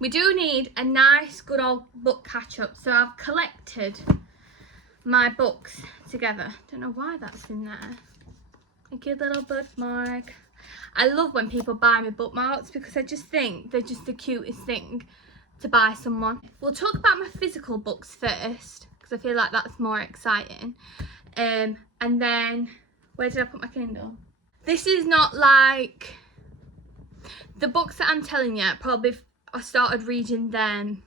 we do need a nice good old book catch up. So I've collected my books together. Don't know why that's in there. A good little bookmark. I love when people buy me bookmarks because I just think they're just the cutest thing to buy someone. We'll talk about my physical books first because I feel like that's more exciting. And then, where did I put my Kindle? This is not like the books that I'm telling you. Probably I started reading them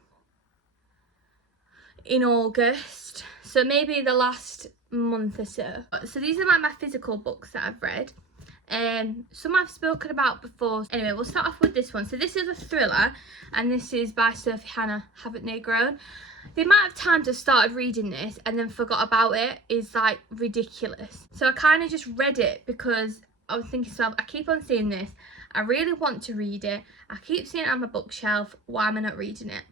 in August, so maybe the last month or so. So these are my physical books that I've read. Some I've spoken about before. Anyway, we'll start off with this one. So this is a thriller, and this is by Sophie Hannah, Haven't They Grown? The amount of times I've started reading this and then forgot about it is like ridiculous. So I kind of just read it because I was thinking to myself, I keep on seeing this, I really want to read it, I keep seeing it on my bookshelf, why am I not reading it?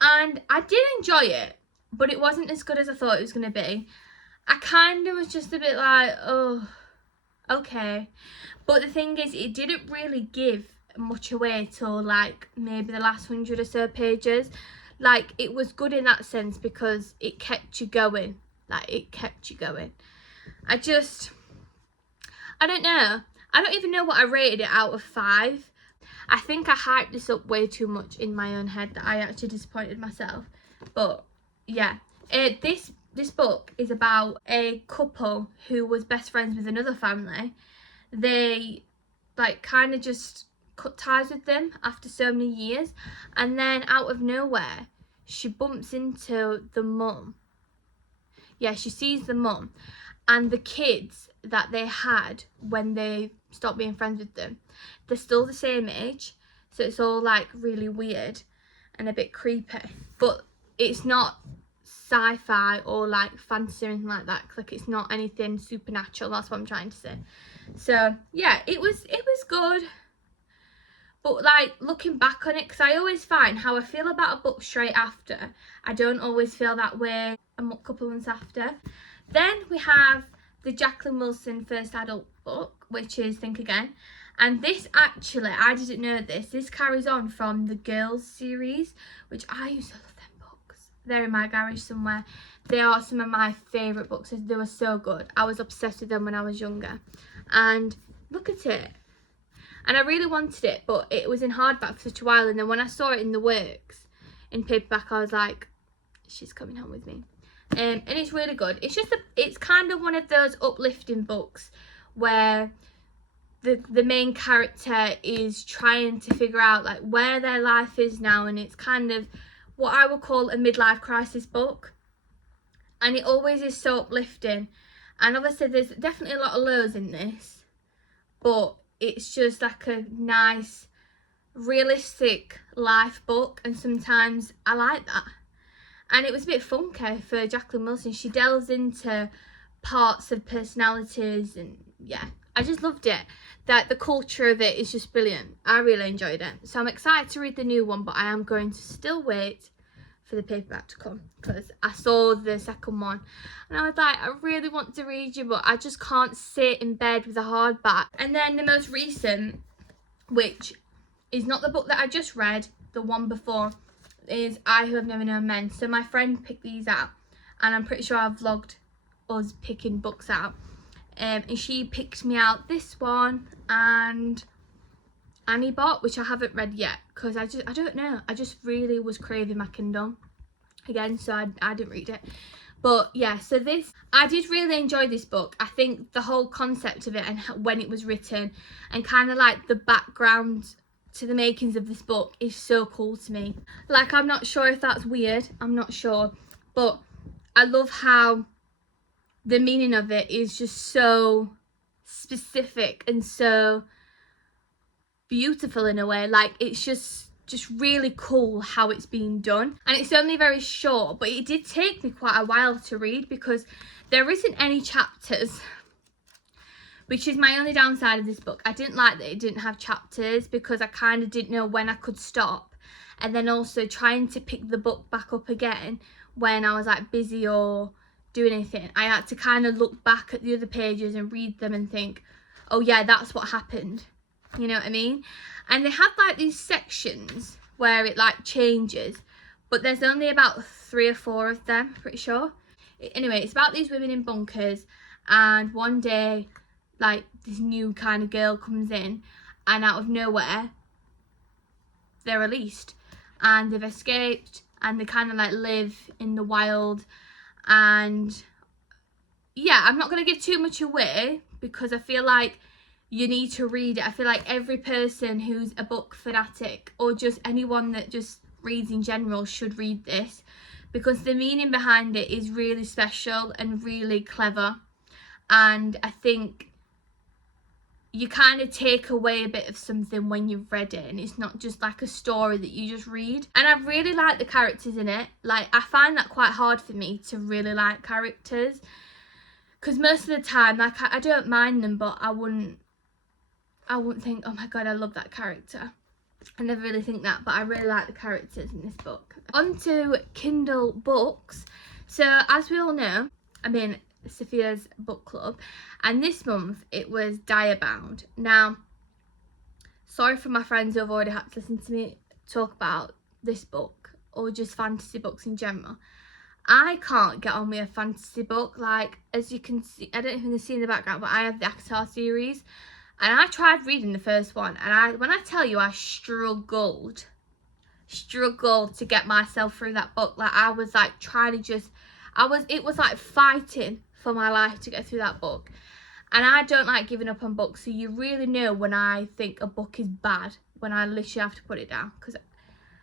And I did enjoy it, but it wasn't as good as I thought it was going to be. I kind of was just a bit like, oh, okay. But the thing is, it didn't really give much away till like maybe the last 100 or so pages. Like, it was good in that sense because it kept you going. Like, it kept you going. I don't know. I don't even know what I rated it out of 5. I think I hyped this up way too much in my own head that I actually disappointed myself. But yeah, this book is about a couple who was best friends with another family. They like kind of just cut ties with them after so many years, and then out of nowhere she bumps into the mum. Yeah, she sees the mum, and the kids that they had when they stopped being friends with them, they're still the same age. So it's all like really weird and a bit creepy, but it's not sci-fi or like fantasy or anything like that. Like, it's not anything supernatural, that's what I'm trying to say. So yeah, it was good. But like, looking back on it, because I always find how I feel about a book straight after, I don't always feel that way a couple months after. Then we have the Jacqueline Wilson first adult book, which is Think Again. And this actually, I didn't know this carries on from the Girls series, which I used to love them books. They're in my garage somewhere. They are some of my favourite books. They were so good. I was obsessed with them when I was younger. And look at it. And I really wanted it, but it was in hardback for such a while. And then when I saw it in the works, in paperback, I was like, she's coming home with me. And it's really good. It's kind of one of those uplifting books where the main character is trying to figure out like where their life is now, and it's kind of what I would call a midlife crisis book. And it always is so uplifting. And obviously there's definitely a lot of lows in this, but it's just like a nice realistic life book, and sometimes I like that. And it was a bit funky for Jacqueline Wilson. She delves into parts of personalities, and yeah, I just loved it. That the culture of it is just brilliant. I really enjoyed it. So I'm excited to read the new one, but I am going to still wait for the paperback to come, because I saw the second one and I was like, I really want to read you, but I just can't sit in bed with a hardback. And then the most recent, which is not the book that I just read, the one before, is I Who Have Never Known Men. So my friend picked these out, and I'm pretty sure I've vlogged us picking books out. And she picked me out this one and Annie Bot, which I haven't read yet because I don't know, I just really was craving my Kindle again, so I didn't read it. But yeah, so I did really enjoy this book. I think the whole concept of it and when it was written and kind of like the background to the makings of this book is so cool to me. Like, I'm not sure if that's weird, I'm not sure, but I love how the meaning of it is just so specific and so beautiful in a way. Like, it's just really cool how it's been done. And it's only very short, but it did take me quite a while to read because there isn't any chapters, which is my only downside of this book. I didn't like that it didn't have chapters because I kind of didn't know when I could stop, and then also trying to pick the book back up again when I was like busy or doing anything, I had to kind of look back at the other pages and read them and think, oh yeah, that's what happened, you know what I mean? And they had like these sections where it like changes, but there's only about 3 or 4 of them, pretty sure. Anyway, it's about these women in bunkers, and one day like this new kind of girl comes in, and out of nowhere they're released and they've escaped, and they kind of like live in the wild. And yeah, I'm not going to give too much away because I feel like you need to read it. I feel like every person who's a book fanatic, or just anyone that just reads in general, should read this, because the meaning behind it is really special and really clever. And I think you kind of take away a bit of something when you've read it, and it's not just like a story that you just read. And I really like the characters in it. Like, I find that quite hard for me to really like characters, because most of the time, like, I don't mind them, but I wouldn't think, oh my god, I love that character. I never really think that, but I really like the characters in this book. On to Kindle books. So as we all know, I'm in Sophia's book club, and this month it was Diabound. Now, sorry for my friends who have already had to listen to me talk about this book, or just fantasy books in general. I can't get on with a fantasy book. Like, as you can see, I don't know if you can see in the background, but I have the Avatar series, and I tried reading the first one, and when I tell you I struggled to get myself through that book. Like, I was like trying to just, it was like fighting for my life to get through that book. And I don't like giving up on books, so you really know when I think a book is bad, when I literally have to put it down, because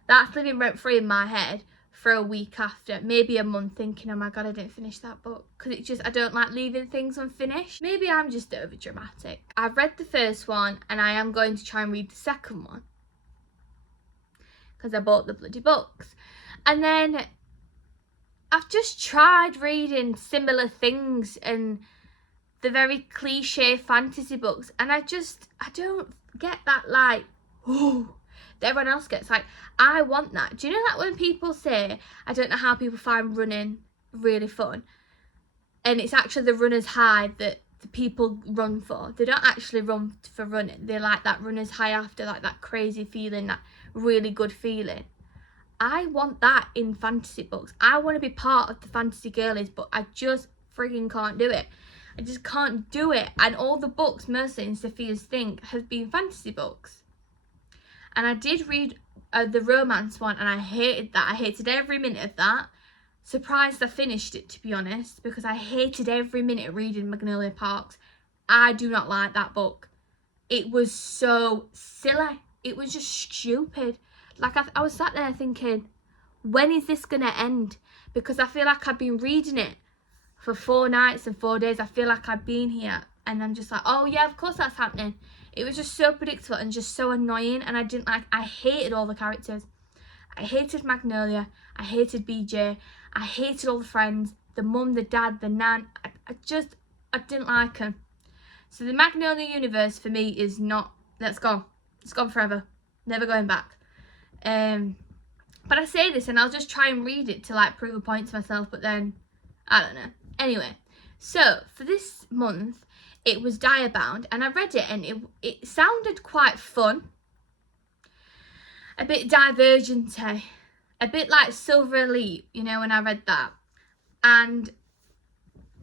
that's living rent free in my head for a week after, maybe a month, thinking, oh my god, I didn't finish that book, because it just, I don't like leaving things unfinished. Maybe I'm just over dramatic. I've read the first one, and I am going to try and read the second one, because I bought the bloody books. And then I've just tried reading similar things and the very cliche fantasy books, and I don't get that, like, oh, that everyone else gets. Like, I want that. Do you know that when people say, I don't know how people find running really fun, and it's actually the runner's high that the people run for. They don't actually run for running. They like that runner's high after, like that crazy feeling, that really good feeling. I want that in fantasy books. I want to be part of the fantasy girlies, but I just frigging can't do it. I just can't do it. And all the books, mostly in Sophia's thing, has been fantasy books. And I did read the romance one, and I hated that. I hated every minute of that. Surprised I finished it, to be honest, because I hated every minute of reading Magnolia Parks. I do not like that book. It was so silly. It was just stupid. Like, I was sat there thinking, when is this going to end? Because I feel like I've been reading it for 4 nights and 4 days. I feel like I've been here, and I'm just like, oh yeah, of course that's happening. It was just so predictable and just so annoying, and I hated all the characters. I hated Magnolia, I hated BJ, I hated all the friends, the mum, the dad, the nan. I didn't like them. So the Magnolia universe for me is not, let's go. It's gone forever. Never going back. But I say this, and I'll just try and read it to like prove a point to myself, but then I don't know. Anyway, so for this month it was Diabound, and I read it, and it sounded quite fun, a bit divergent-y, a bit like Silver Elite, you know, when I read that. And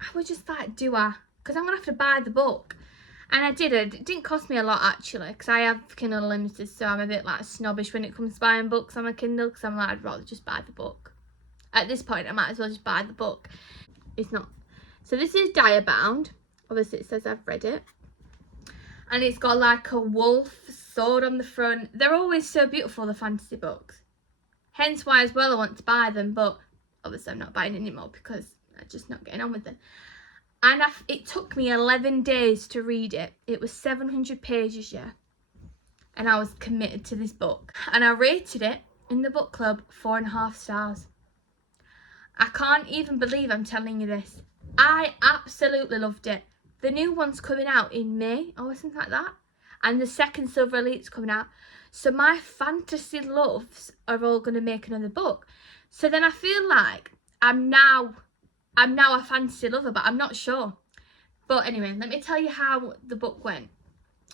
I was just like, do I? Because I'm gonna have to buy the book. And I did it. It didn't cost me a lot, actually, because I have Kindle Unlimited, so I'm a bit like snobbish when it comes to buying books on my Kindle, because I'm like, I'd rather just buy the book. At this point, I might as well just buy the book. It's not. So this is Diabound. Obviously, it says I've read it. And it's got like a wolf sword on the front. They're always so beautiful, the fantasy books. Hence why as well I want to buy them, but obviously I'm not buying anymore because I'm just not getting on with them. And it took me 11 days to read it. It was 700 pages, yeah. And I was committed to this book. And I rated it in the book club 4.5 stars. I can't even believe I'm telling you this. I absolutely loved it. The new one's coming out in May or something like that. And the second Silver Elite's coming out. So my fantasy loves are all going to make another book. So then I feel like I'm now a fantasy lover, but I'm not sure. But anyway, let me tell you how the book went.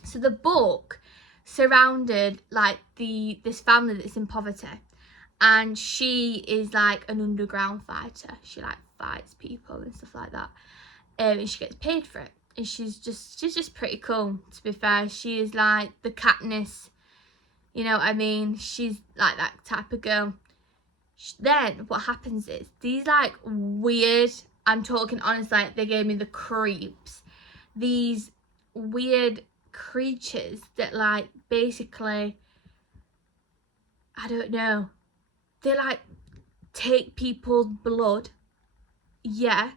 So the book surrounded like this family that's in poverty, and she is like an underground fighter. She like fights people and stuff like that, and she gets paid for it. And she's just pretty cool, to be fair. She is like the Katniss, you know what I mean? She's like that type of girl. Then what happens is these like weird, I'm talking honestly, like they gave me the creeps, these weird creatures that like basically, I don't know, they like take people's blood, yeah,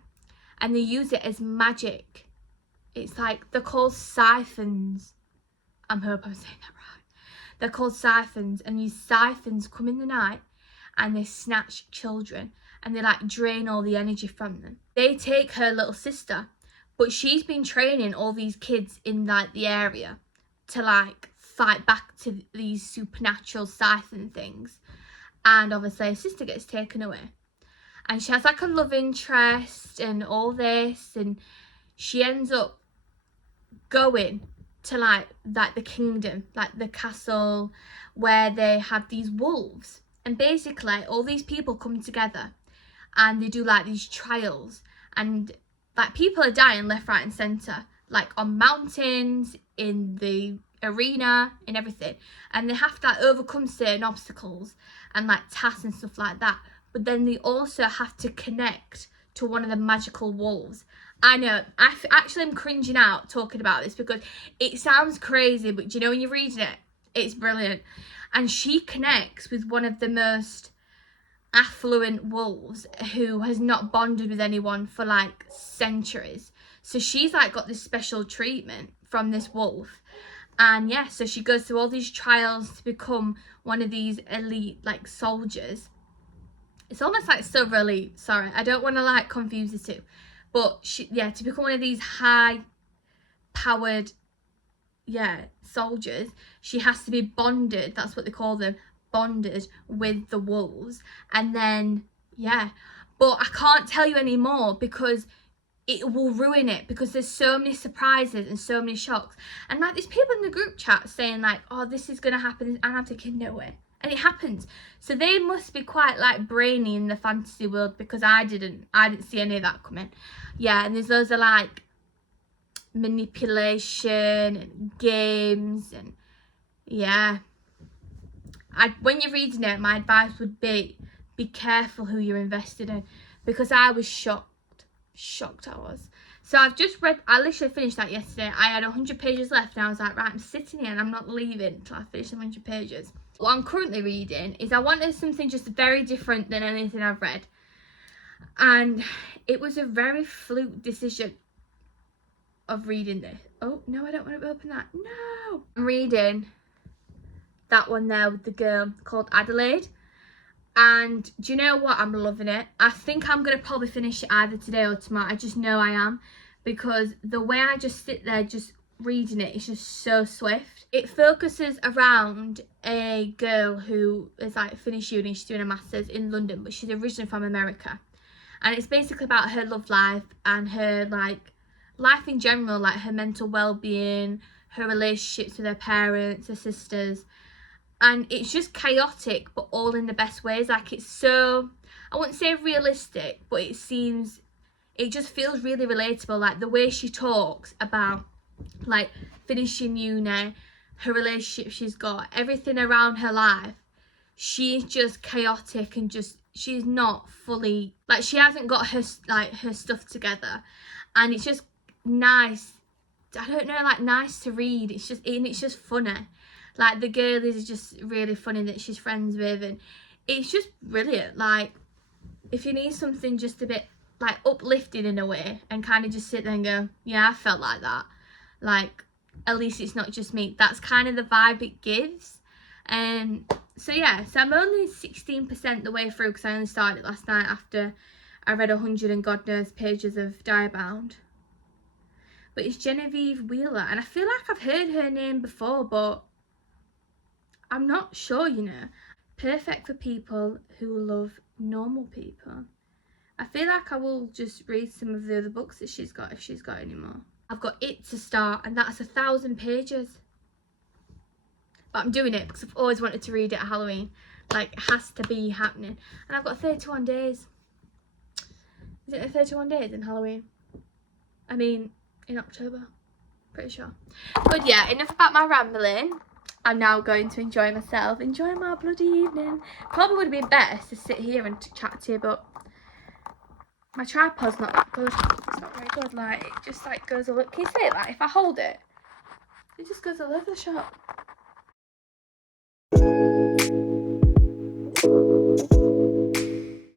and they use it as magic. It's like, they're called siphons. I hope I'm saying that right. They're called siphons, and these siphons come in the night and they snatch children and they like drain all the energy from them. They take her little sister, but she's been training all these kids in like the area to like fight back to these supernatural siphon things. And obviously her sister gets taken away, and she has like a love interest and all this, and she ends up going to like the kingdom, like the castle where they have these wolves. And basically all these people come together and they do like these trials, and like people are dying left, right and centre, like on mountains, in the arena and everything, and they have to like overcome certain obstacles and like tasks and stuff like that. But then they also have to connect to one of the magical wolves. I know, actually I'm cringing out talking about this because it sounds crazy, but you know, when you're reading it, it's brilliant. And she connects with one of the most affluent wolves who has not bonded with anyone for like centuries. So she's like got this special treatment from this wolf. And yeah, so she goes through all these trials to become one of these elite like soldiers. It's almost like silver elite, sorry, I don't want to like confuse the two. But she, yeah, to become one of these high powered, yeah, soldiers, she has to be bonded, that's what they call them, bonded with the wolves. And then, yeah, but I can't tell you anymore because it will ruin it, because there's so many surprises and so many shocks. And like there's people in the group chat saying like, oh, this is gonna happen, and I'm thinking, no way. And it happens. So they must be quite like brainy in the fantasy world, because I didn't see any of that coming. Yeah, and there's loads of like manipulation and games, and yeah, when you're reading it, my advice would be careful who you're invested in, because I was shocked I was. So I've just read, I literally finished that yesterday. I had 100 pages left and I was like, right, I'm sitting here and I'm not leaving until I finish 100 pages. What I'm currently reading is, I wanted something just very different than anything I've read, and it was a very fluke decision of reading this. Oh no, I don't want to open that. No, I'm reading that one there with the girl called Adelaide, and do you know what, I'm loving it. I think I'm gonna probably finish it either today or tomorrow. I just know I am, because the way I just sit there just reading it is just so swift. It focuses around a girl who is like finished uni, she's doing a master's in London, but she's originally from America, and it's basically about her love life and her like life in general, like her mental well-being, her relationships with her parents, her sisters. And it's just chaotic, but all in the best ways. Like, it's so, I wouldn't say realistic, but it just feels really relatable. Like the way she talks about like finishing uni, her relationship she's got, everything around her life, she's just chaotic, and just, she's not fully, like, she hasn't got her stuff together. And it's just nice, I don't know, like nice to read. It's just funny. Like the girl is just really funny that she's friends with, and it's just brilliant. Like, if you need something just a bit like uplifting in a way, and kind of just sit there and go, yeah, I felt like that, like, at least it's not just me. That's kind of the vibe it gives. So yeah, so I'm only 16% the way through, because I only started last night after I read 100 and God knows pages of Diabound. But it's Genevieve Wheeler, and I feel like I've heard her name before, but I'm not sure, you know. Perfect for people who love normal people. I feel like I will just read some of the other books that she's got, if she's got any more. I've got It to start, and that's 1,000 pages. But I'm doing it because I've always wanted to read it at Halloween. Like, it has to be happening. And I've got 31 days. Is it 31 days in Halloween? I mean, in October. Pretty sure. But yeah, enough about my rambling. I'm now going to enjoy myself. Enjoy my bloody evening. Probably would have been best to sit here and chat to you, but my tripod's not that good. It's not very good. Like, it just like goes all over. Can you see it? Like, if I hold it, it just goes all over the shop.